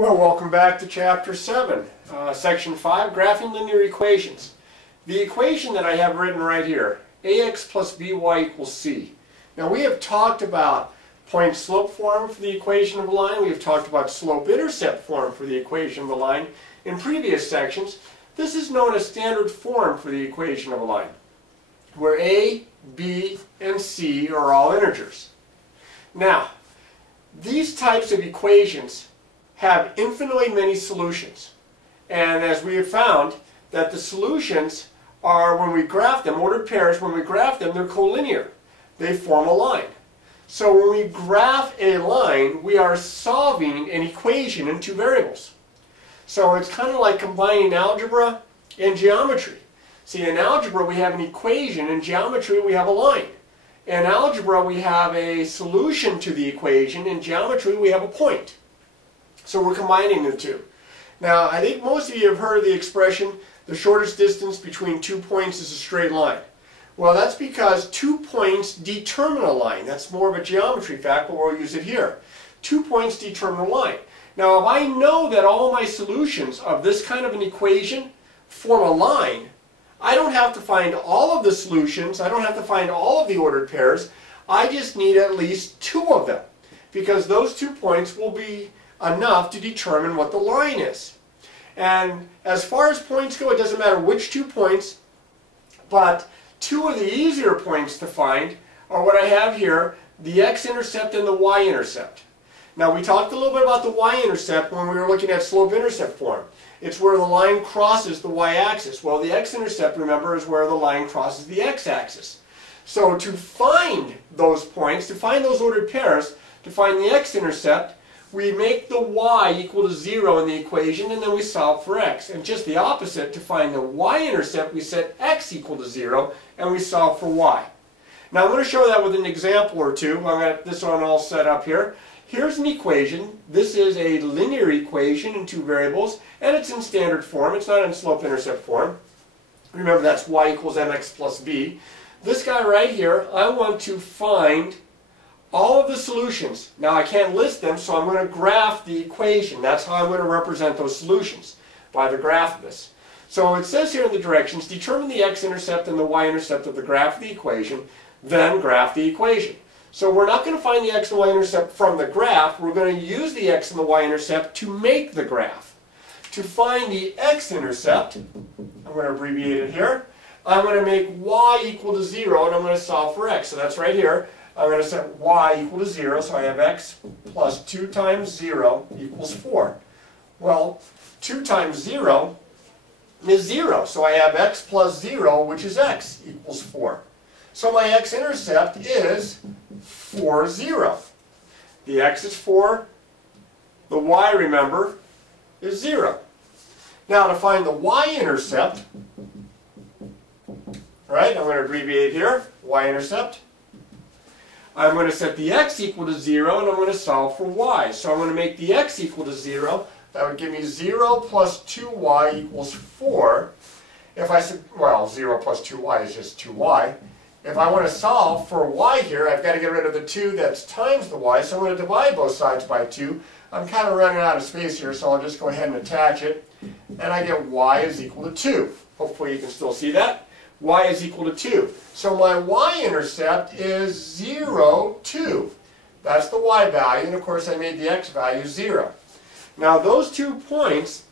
Well, welcome back to Chapter 7, Section 5, Graphing Linear Equations. The equation that I have written right here, ax plus by equals c. Now we have talked about point-slope form for the equation of a line. We have talked about slope-intercept form for the equation of a line in previous sections. This is known as standard form for the equation of a line, where a, b, and c are all integers. Now, these types of equations have infinitely many solutions. And as we have found, that the solutions are, when we graph them, ordered pairs, when we graph them, they're collinear. They form a line. So when we graph a line, we are solving an equation in two variables. So it's kind of like combining algebra and geometry. See, in algebra we have an equation, in geometry we have a line. In algebra we have a solution to the equation, in geometry we have a point. So we're combining the two. Now, I think most of you have heard of the expression, the shortest distance between 2 points is a straight line. Well, that's because 2 points determine a line. That's more of a geometry fact, but we'll use it here. 2 points determine a line. Now, if I know that all my solutions of this kind of an equation form a line, I don't have to find all of the solutions. I don't have to find all of the ordered pairs. I just need at least 2 of them, because those 2 points will be enough to determine what the line is. And as far as points go, it doesn't matter which 2 points, but 2 of the easier points to find are what I have here, the X-intercept and the Y-intercept. Now, we talked a little bit about the Y-intercept when we were looking at slope-intercept form. It's where the line crosses the Y-axis. Well, the X-intercept, remember, is where the line crosses the X-axis. So to find those points, to find those ordered pairs, to find the X-intercept, we make the y equal to 0 in the equation, and then we solve for x. And just the opposite, to find the y-intercept, we set x equal to 0, and we solve for y. Now I'm going to show that with an example or two. I've got this one all set up here. Here's an equation. This is a linear equation in 2 variables, and it's in standard form. It's not in slope-intercept form. Remember, that's y equals mx plus b. This guy right here, I want to find all of the solutions. Now I can't list them, so I'm going to graph the equation. That's how I'm going to represent those solutions, by the graph of this. So it says here in the directions, determine the x-intercept and the y-intercept of the graph of the equation, then graph the equation. So we're not going to find the x and y-intercept from the graph. We're going to use the x and the y-intercept to make the graph. To find the x-intercept, I'm going to abbreviate it here, I'm going to make y equal to 0, and I'm going to solve for x. So that's right here. I'm going to set y equal to 0, so I have x plus 2 times 0 equals 4. Well, 2 times 0 is 0, so I have x plus 0, which is x, equals 4. So my x-intercept is 4, 0. The x is 4, the y, remember, is 0. Now to find the y-intercept, right, I'm going to abbreviate here, y-intercept. I'm going to set the x equal to 0, and I'm going to solve for y. So I'm going to make the x equal to 0. That would give me 0 plus 2y equals 4. If I said, well, 0 plus 2y is just 2y. If I want to solve for y here, I've got to get rid of the 2 that's times the y, so I'm going to divide both sides by 2. I'm kind of running out of space here, so I'll just go ahead and attach it. And I get y is equal to 2. Hopefully you can still see that. Y is equal to 2. So my y-intercept is 0, 2. That's the y value, and of course I made the x value 0. Now those 2 points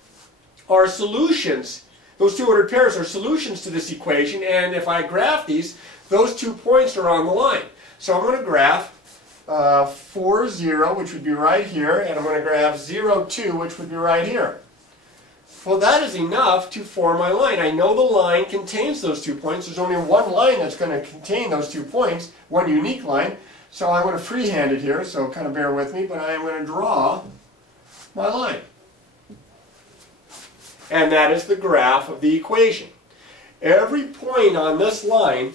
are solutions. Those 2 ordered pairs are solutions to this equation, and if I graph these, those 2 points are on the line. So I'm going to graph 4, 0, which would be right here, and I'm going to graph 0, 2, which would be right here. Well, that is enough to form my line. I know the line contains those 2 points. There's only one line that's going to contain those 2 points, one unique line. So I'm going to freehand it here, so kind of bear with me, but I am going to draw my line. And that is the graph of the equation. Every point on this line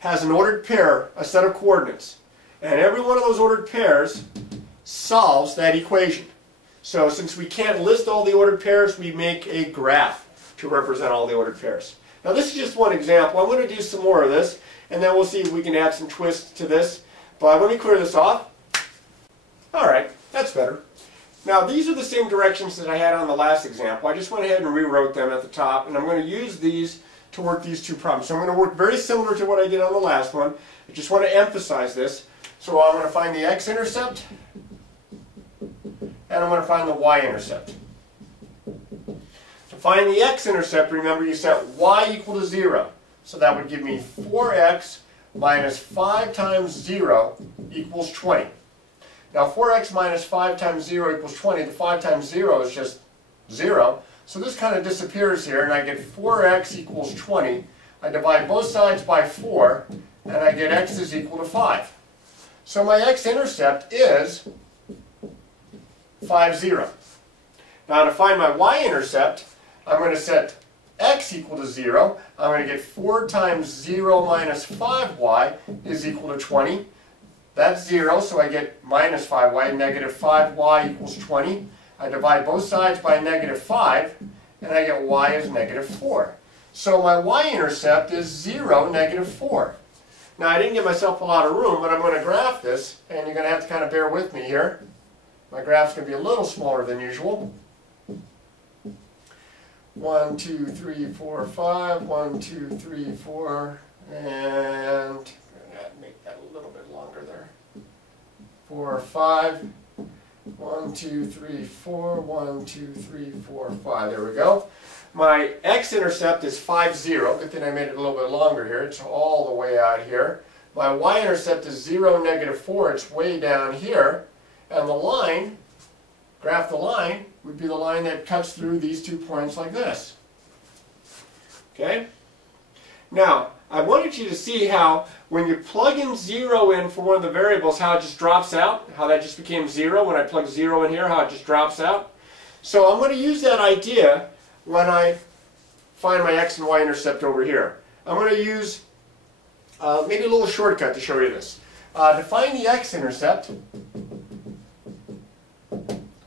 has an ordered pair, a set of coordinates. And every one of those ordered pairs solves that equation. So since we can't list all the ordered pairs, we make a graph to represent all the ordered pairs. Now this is just one example. I'm going to do some more of this, and then we'll see if we can add some twists to this. But let me clear this off. All right, that's better. Now these are the same directions that I had on the last example. I just went ahead and rewrote them at the top, and I'm going to use these to work these two problems. So I'm going to work very similar to what I did on the last one. I just want to emphasize this. So I'm going to find the x-intercept, and I'm going to find the y-intercept. To find the x-intercept, remember you set y equal to 0. So that would give me 4x minus 5 times 0 equals 20. Now 4x minus 5 times 0 equals 20. The 5 times 0 is just 0. So this kind of disappears here, and I get 4x equals 20. I divide both sides by 4, and I get x is equal to 5. So my x-intercept is 5, 0. Now to find my y-intercept, I'm going to set x equal to 0. I'm going to get 4 times 0 minus 5y is equal to 20. That's 0, so I get minus 5y. Negative 5y equals 20. I divide both sides by negative 5, and I get y is negative 4. So my y-intercept is 0, negative 4. Now I didn't give myself a lot of room, but I'm going to graph this, and you're going to have to kind of bear with me here. My graph's going to be a little smaller than usual. 1, 2, 3, 4, 5, 1, 2, 3, 4, and make that a little bit longer there. 4, 5, 1, 2, 3, 4, 1, 2, 3, 4, 5. There we go. My x-intercept is 5, 0. Good thing I made it a little bit longer here. It's all the way out here. My y-intercept is 0, negative 4. It's way down here. And the line, graph the line, would be the line that cuts through these 2 points like this. Okay? Now, I wanted you to see how when you plug in 0 in for one of the variables, how it just drops out, how that just became 0 when I plug 0 in here, how it just drops out. So I'm going to use that idea when I find my x and y-intercept over here. I'm going to use maybe a little shortcut to show you this. To find the x-intercept,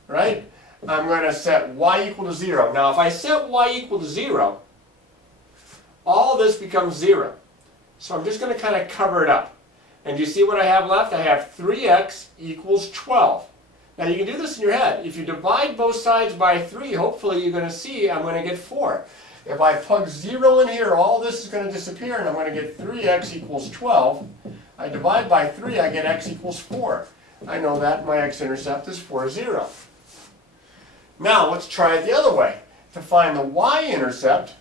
right, I'm going to set y equal to 0. Now if I set y equal to 0, all this becomes 0. So I'm just going to kind of cover it up. And do you see what I have left? I have 3x equals 12. Now you can do this in your head. If you divide both sides by 3, hopefully you're going to see I'm going to get 4. If I plug 0 in here, all this is going to disappear, and I'm going to get 3x equals 12. I divide by 3, I get x equals 4. I know that my x-intercept is 4, 0. Now let's try it the other way. To find the y-intercept,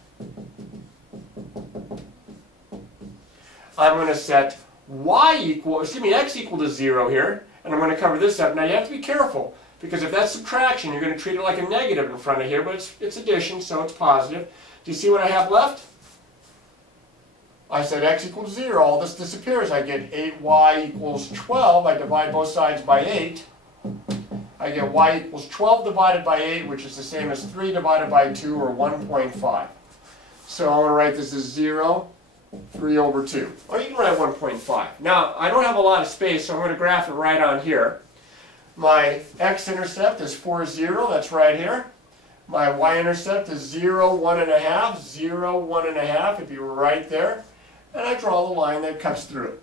I'm going to set x equal to 0 here, and I'm going to cover this up. Now you have to be careful, because if that's subtraction, you're going to treat it like a negative in front of here, but it's addition, so it's positive. Do you see what I have left? I said x equals 0. All this disappears. I get 8y equals 12. I divide both sides by 8. I get y equals 12 divided by 8, which is the same as 3 divided by 2, or 1.5. So I'm going to write this as 0, 3 over 2. Or you can write 1.5. Now, I don't have a lot of space, so I'm going to graph it right on here. My x-intercept is 4, 0. That's right here. My y-intercept is 0, 1.5. 0, 1.5. It'd be right there. And I draw the line that cuts through it.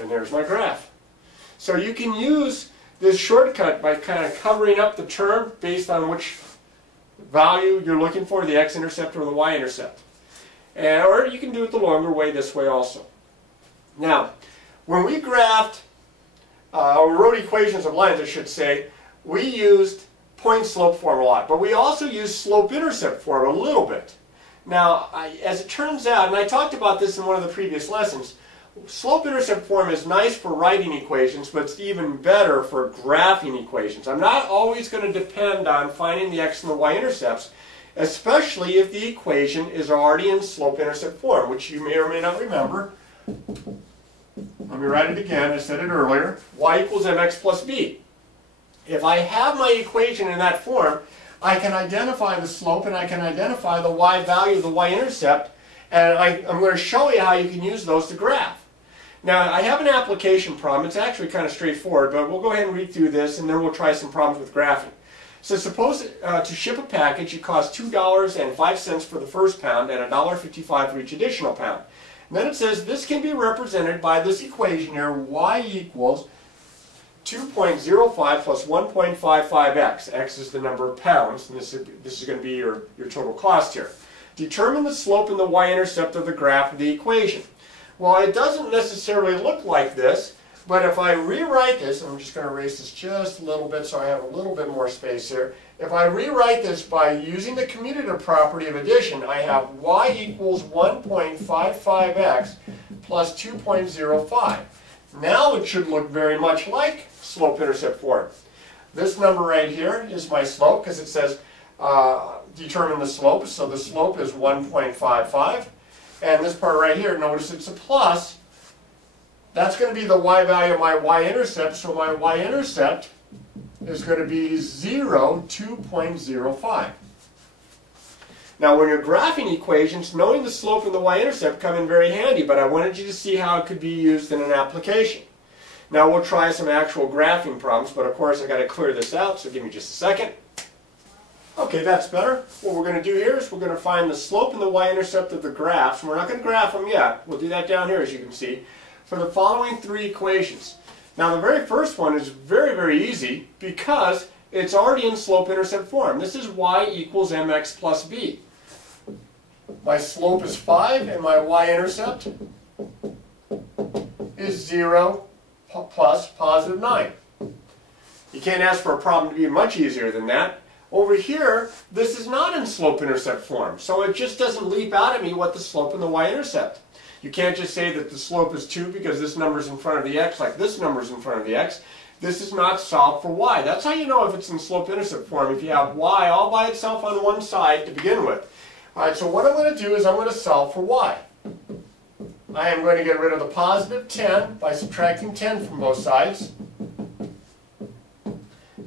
And there's my graph. So you can use this shortcut by kind of covering up the term based on which value you're looking for, the x-intercept or the y-intercept. Or you can do it the longer way, this way also. Now, when we graphed, or wrote equations of lines, I should say, we used point-slope form a lot. But we also used slope-intercept form a little bit. Now, as it turns out, and I talked about this in one of the previous lessons, slope-intercept form is nice for writing equations, but it's even better for graphing equations. I'm not always going to depend on finding the x and the y-intercepts, especially if the equation is already in slope-intercept form, which you may or may not remember. Let me write it again. I said it earlier. Y equals mx plus b. If I have my equation in that form, I can identify the slope and I can identify the y value of the y-intercept, and I'm going to show you how you can use those to graph. Now, I have an application problem. It's actually kind of straightforward, but we'll go ahead and read through this, and then we'll try some problems with graphing. So suppose to ship a package, it costs $2.05 for the first pound and $1.55 for each additional pound. And then it says this can be represented by this equation here, y equals 2.05 plus 1.55x. X is the number of pounds, and this is going to be your total cost here. Determine the slope and the y-intercept of the graph of the equation. Well, it doesn't necessarily look like this, but if I rewrite this, I'm just going to erase this just a little bit so I have a little bit more space here. If I rewrite this by using the commutative property of addition, I have y equals 1.55x plus 2.05. Now it should look very much like slope-intercept form. This number right here is my slope because it says determine the slope, so the slope is 1.55. And this part right here, notice it's a plus. That's going to be the y value of my y-intercept, so my y-intercept is going to be 2.05. Now when you're graphing equations, knowing the slope and the y-intercept come in very handy, but I wanted you to see how it could be used in an application. Now we'll try some actual graphing problems, but of course I've got to clear this out, so give me just a second. Okay, that's better. What we're going to do here is we're going to find the slope and the y-intercept of the graphs. We're not going to graph them yet. We'll do that down here, as you can see, for the following three equations. Now the very first one is very, very easy because it's already in slope-intercept form. This is y equals mx plus b. My slope is 5 and my y-intercept is 0 plus positive 9. You can't ask for a problem to be much easier than that. Over here, this is not in slope-intercept form, so it just doesn't leap out at me what the slope and the y-intercept. You can't just say that the slope is 2 because this number is in front of the x like this number is in front of the x. This is not solved for y. That's how you know if it's in slope-intercept form, if you have y all by itself on one side to begin with. Alright, so what I'm going to do is I'm going to solve for y. I am going to get rid of the positive 10 by subtracting 10 from both sides.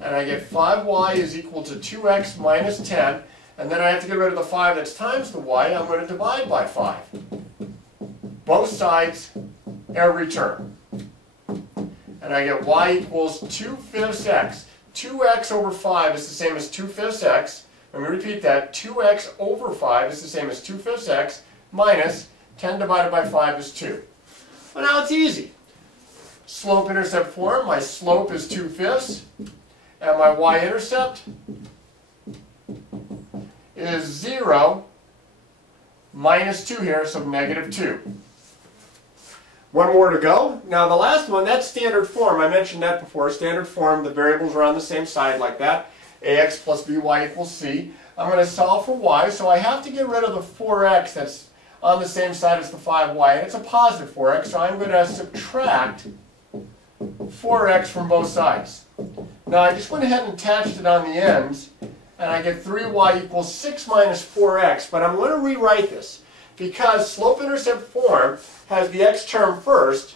And I get 5y is equal to 2x minus 10. And then I have to get rid of the 5 that's times the y. I'm going to divide by 5. Both sides, every term. And I get y equals 2/5 x. 2x over 5 is the same as 2/5 x. Let me repeat that. 2x over 5 is the same as 2/5 x minus 10 divided by 5 is 2. Well, now it's easy. Slope-intercept form, my slope is 2/5. And my y-intercept is 0 minus 2 here, so negative 2. One more to go. Now the last one, that's standard form. I mentioned that before. Standard form, the variables are on the same side like that. ax plus by equals c. I'm going to solve for y, so I have to get rid of the 4x that's on the same side as the 5y. And it's a positive 4x, so I'm going to subtract 4x from both sides. Now I just went ahead and attached it on the ends, and I get 3y equals 6 minus 4x, but I'm going to rewrite this. Because slope-intercept form has the x term first,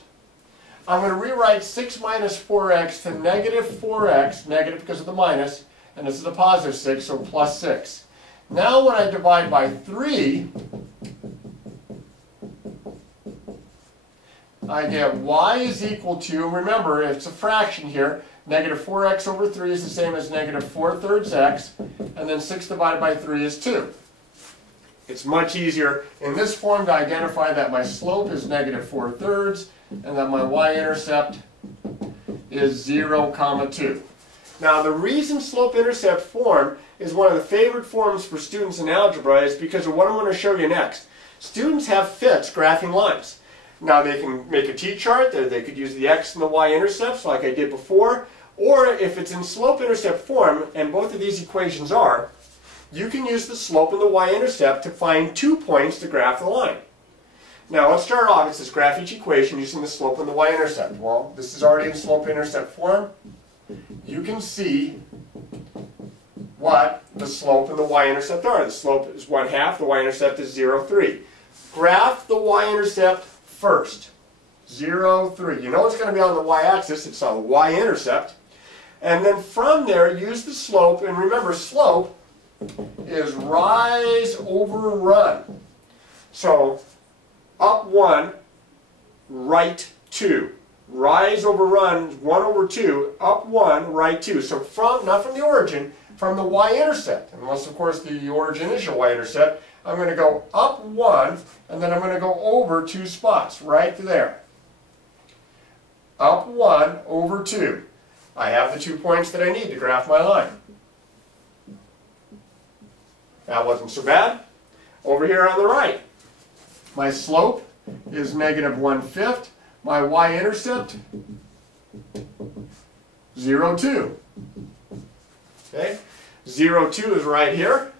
I'm going to rewrite 6 minus 4x to negative 4x, negative because of the minus, and this is a positive 6, so plus 6. Now when I divide by 3, I get y is equal to, remember it's a fraction here, negative 4x over 3 is the same as negative 4/3 x, and then 6 divided by 3 is 2. It's much easier in this form to identify that my slope is negative 4/3 and that my y-intercept is 0, 2. Now the reason slope-intercept form is one of the favorite forms for students in algebra is because of what I'm going to show you next. Students have fits graphing lines. Now they can make a t-chart, they could use the x and the y-intercepts like I did before, or if it's in slope-intercept form, and both of these equations are, you can use the slope and the y-intercept to find 2 points to graph the line. Now let's start off. It says graph each equation using the slope and the y-intercept. Well, this is already in slope-intercept form. You can see what the slope and the y-intercept are. The slope is 1/2, the y-intercept is 0, 3. Graph the y-intercept first. 0, 3. You know it's going to be on the y-axis. It's on the y-intercept. And then from there, use the slope. And remember, slope is rise over run. So up 1, right 2. Rise over run, 1 over 2, up 1, right 2. So from, not from the origin, from the y-intercept. Unless, of course, the origin is your y-intercept. I'm going to go up 1, and then I'm going to go over 2 spots, right there. Up 1, over 2. I have the 2 points that I need to graph my line. That wasn't so bad. Over here on the right, my slope is negative 1/5. My y-intercept, 0, 2. Okay? 0, 2 is right here.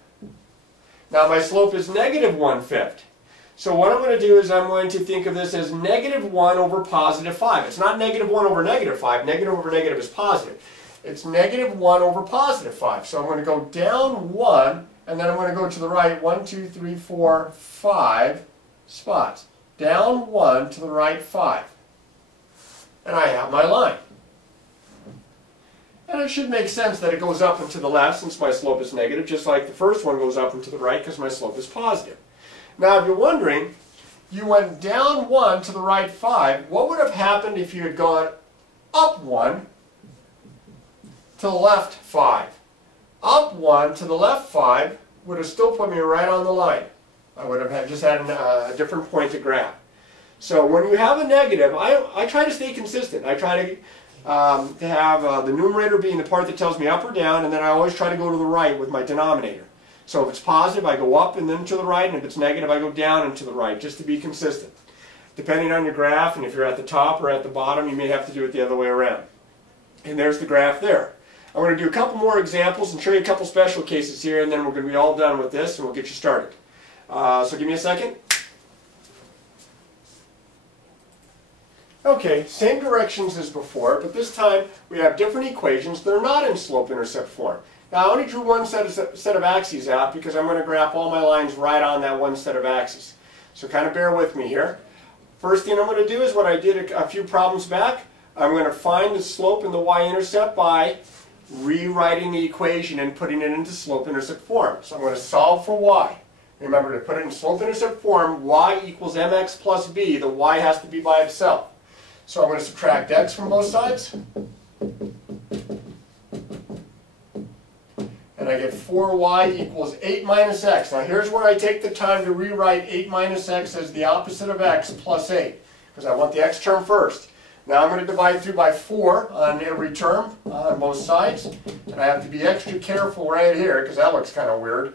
Now my slope is negative 1/5. So what I'm going to do is I'm going to think of this as negative 1 over positive 5. It's not negative 1 over negative 5. Negative over negative is positive. It's negative 1 over positive 5. So I'm going to go down 1, and then I'm going to go to the right 1, 2, 3, 4, 5 spots. Down 1 to the right 5. And I have my line. And it should make sense that it goes up and to the left since my slope is negative, just like the first one goes up and to the right because my slope is positive. Now if you're wondering, you went down 1 to the right 5. What would have happened if you had gone up 1 to the left 5? Up 1 to the left 5 would have still put me right on the line. I would have just had a different point to graph. So when you have a negative, I try to stay consistent. I try to have the numerator being the part that tells me up or down, and then I always try to go to the right with my denominator. So if it's positive, I go up and then to the right, and if it's negative, I go down and to the right, just to be consistent. Depending on your graph, and if you're at the top or at the bottom, you may have to do it the other way around. And there's the graph there. I'm going to do a couple more examples and show you a couple special cases here, and then we're going to be all done with this, and we'll get you started. So give me a second. Okay, same directions as before, but this time we have different equations that are not in slope-intercept form. Now I only drew one set of axes out because I'm going to graph all my lines right on that one set of axes. So kind of bear with me here. First thing I'm going to do is what I did a few problems back. I'm going to find the slope and the y-intercept by rewriting the equation and putting it into slope-intercept form. So I'm going to solve for y. Remember, to put it in slope-intercept form, y equals mx plus b. The y has to be by itself. So I'm going to subtract x from both sides. And I get 4y equals 8 minus x. Now here's where I take the time to rewrite 8 minus x as the opposite of x plus 8. Because I want the x term first. Now I'm going to divide through by 4 on every term on both sides. And I have to be extra careful right here because that looks kind of weird.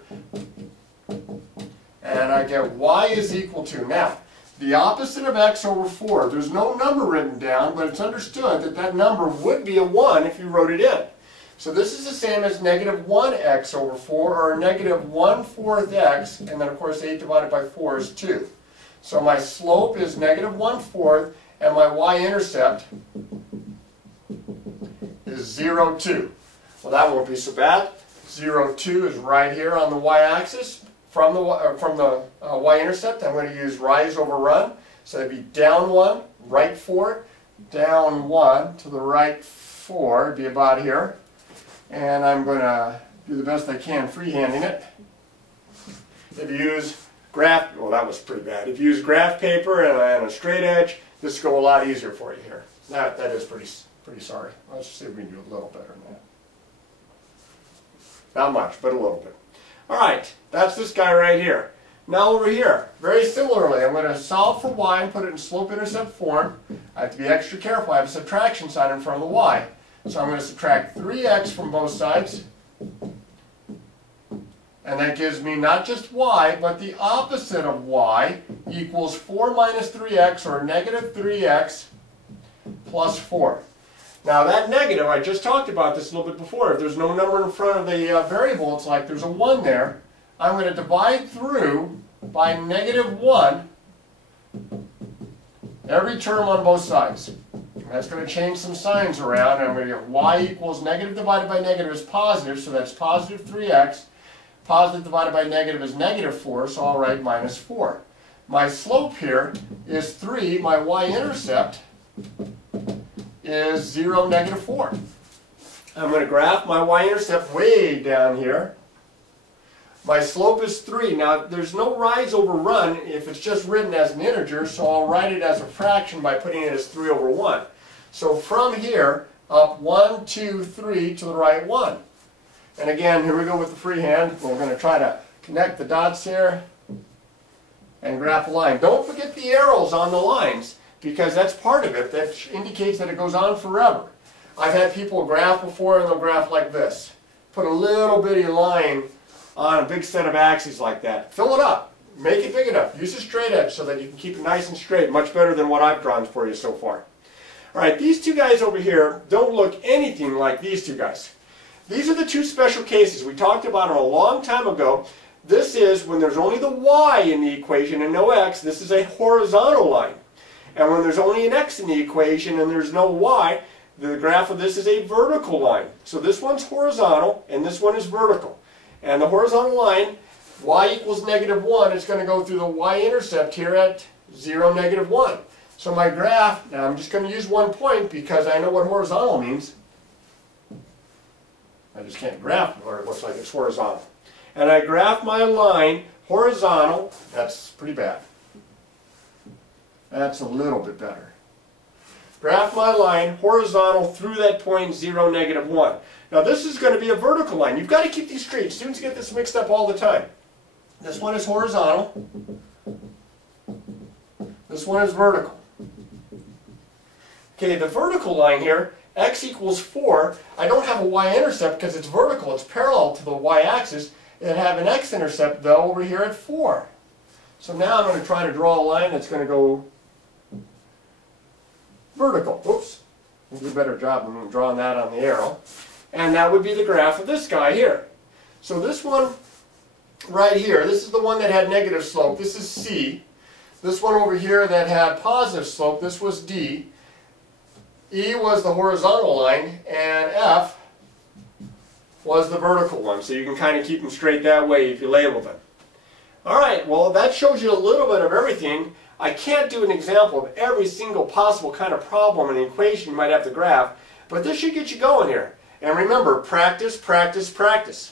And I get y is equal to, now, the opposite of x over 4. There's no number written down, but it's understood that that number would be a 1 if you wrote it in. So this is the same as negative 1x over 4, or negative 1/4 x, and then of course 8 divided by 4 is 2. So my slope is negative 1/4, and my y-intercept is 0, 2. Well, that won't be so bad. 0, 2 is right here on the y-axis. From the y-intercept, I'm going to use rise over run. So it'd be down 1, right 4, down 1 to the right 4, it'd be about here. And I'm going to do the best I can freehanding it. If you use graph, well, that was pretty bad. If you use graph paper and a straight edge, this will go a lot easier for you here. That is pretty sorry. Let's see if we can do a little better than that. Not much, but a little bit. Alright, that's this guy right here. Now over here, very similarly, I'm going to solve for y and put it in slope-intercept form. I have to be extra careful. I have a subtraction sign in front of the y. So I'm going to subtract 3x from both sides. And that gives me not just y, but the opposite of y equals 4 minus 3x, or negative 3x plus 4. Now that negative, I just talked about this a little bit before. If there's no number in front of the variable, it's like there's a 1 there. I'm going to divide through by negative 1 every term on both sides. And that's going to change some signs around. I'm going to get y equals negative divided by negative is positive, so that's positive 3x. Positive divided by negative is negative 4, so I'll write minus 4. My slope here is 3. My y-intercept is 0, negative 4. I'm going to graph my y-intercept way down here. My slope is 3. Now, there's no rise over run if it's just written as an integer, so I'll write it as a fraction by putting it as 3 over 1. So from here, up 1, 2, 3 to the right 1. And again, here we go with the freehand. We're going to try to connect the dots here and graph a line. Don't forget the arrows on the lines, because that's part of it. That indicates that it goes on forever. I've had people graph before, and they'll graph like this. Put a little bitty line on a big set of axes like that. Fill it up. Make it big enough. Use a straight edge so that you can keep it nice and straight, much better than what I've drawn for you so far. Alright, these two guys over here don't look anything like these two guys. These are the two special cases we talked about them a long time ago. This is when there's only the y in the equation and no x, this is a horizontal line. And when there's only an x in the equation and there's no y, the graph of this is a vertical line. So this one's horizontal and this one is vertical. And the horizontal line, y equals -1, it's going to go through the y-intercept here at 0, -1. So my graph, now I'm just going to use 1 point because I know what horizontal means. I just can't graph where it looks like it's horizontal. And I graph my line horizontal, that's pretty bad. That's a little bit better. Graph my line horizontal through that point 0, -1. Now this is going to be a vertical line. You've got to keep these straight. Students get this mixed up all the time. This one is horizontal. This one is vertical. Okay, the vertical line here, x equals 4. I don't have a y-intercept because it's vertical. It's parallel to the y-axis. It have an x-intercept, though, over here at 4. So now I'm going to try to draw a line that's going to go vertical. Oops. I'll do a better job of drawing that on the arrow. And that would be the graph of this guy here. So this one right here, this is the one that had negative slope. This is C. This one over here that had positive slope, this was D. E was the horizontal line, and F was the vertical one. So you can kind of keep them straight that way if you label them. Alright, well that shows you a little bit of everything. I can't do an example of every single possible kind of problem and equation you might have to graph, but this should get you going here. And remember, practice, practice, practice.